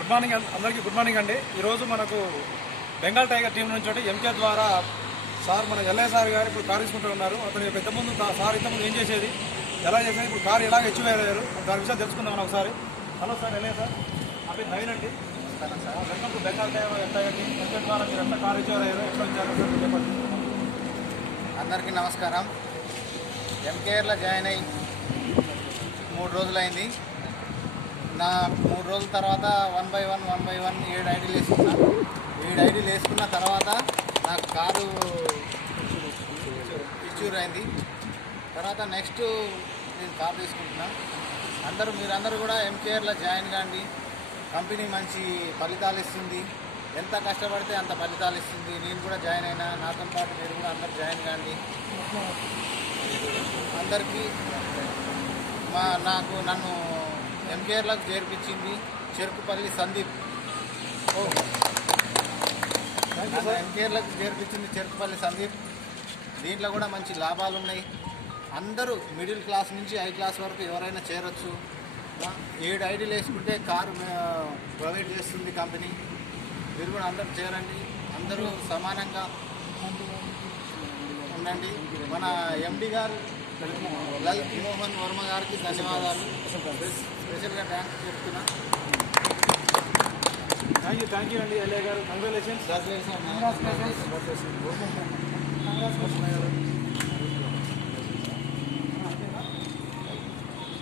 అందరికీ good morning అండి. ఈరోజు మనకు బెంగాల్ టైగర్ టీం నుంచి ఎంకే ద్వారా సార్ మన ఎల్ఐ సార్ గారు ఇప్పుడు కారు తీసుకుంటూ ఉన్నారు. అతను ఇంతకుముందు సార్ ఇంతకుముందు ఏం చేసేది, ఎలా చేసేది, ఇప్పుడు కారు ఎలాగ అచీవ్ అయ్యారు దాని విషయం తెలుసుకుందాం మనం ఒకసారి. హలో సార్, ఎల్ఐ సార్, నా పేరు నవీన్ అండి. Welcome to Bengal tiger team. MK ద్వారా మీరు ఎంత కారు అచీవ్ అయ్యారు, ఎట్లా వచ్చారు చెప్పండి. అందరికీ నమస్కారం. ఎంకేఆర్లో జాయిన్ అయ్యి 3 రోజులైంది. నా 3 రోజుల తర్వాత 1 by 1 7 ఐడీలు వేసుకున్నా. 7 ఐడీలు వేసుకున్న తర్వాత నాకు కారు ఇష్యూర్ అయింది. తర్వాత నెక్స్ట్ నేను కారు తీసుకుంటున్నా. మీరందరూ కూడా ఎంకేఆర్లో జాయిన్ కాండి. కంపెనీ మంచి ఫలితాలు ఇస్తుంది. ఎంత కష్టపడితే అంత ఫలితాలు ఇస్తుంది. నేను కూడా జాయిన్ అయినా, నాతో పాటు మీరు కూడా అందరు జాయిన్ కాండి. అందరికీ నన్ను ఎంకేఆర్లకు చేర్పించింది చెరుకుపల్లి సందీప్. ఎంకేఆర్లకు చేర్పించింది చెరుకుపల్లి సందీప్. దీంట్లో కూడా మంచి లాభాలు ఉన్నాయి. అందరూ మిడిల్ క్లాస్ నుంచి హై క్లాస్ వరకు ఎవరైనా చేరొచ్చు. 7 ఐడీలు వేసుకుంటే కారు ప్రొవైడ్ చేస్తుంది కంపెనీ. మీరు కూడా అందరూ చేరండి. అందరూ సమానంగా ఉండండి. మన ఎండి గారు లలిత్ మోహన్ వర్మ గారికి ధన్యవాదాలు, స్పెషల్గా థ్యాంక్స్ చెప్తున్నా. థ్యాంక్ యూ అండి ఎల్ఐ గారు. కంగ్రాచులేషన్స్.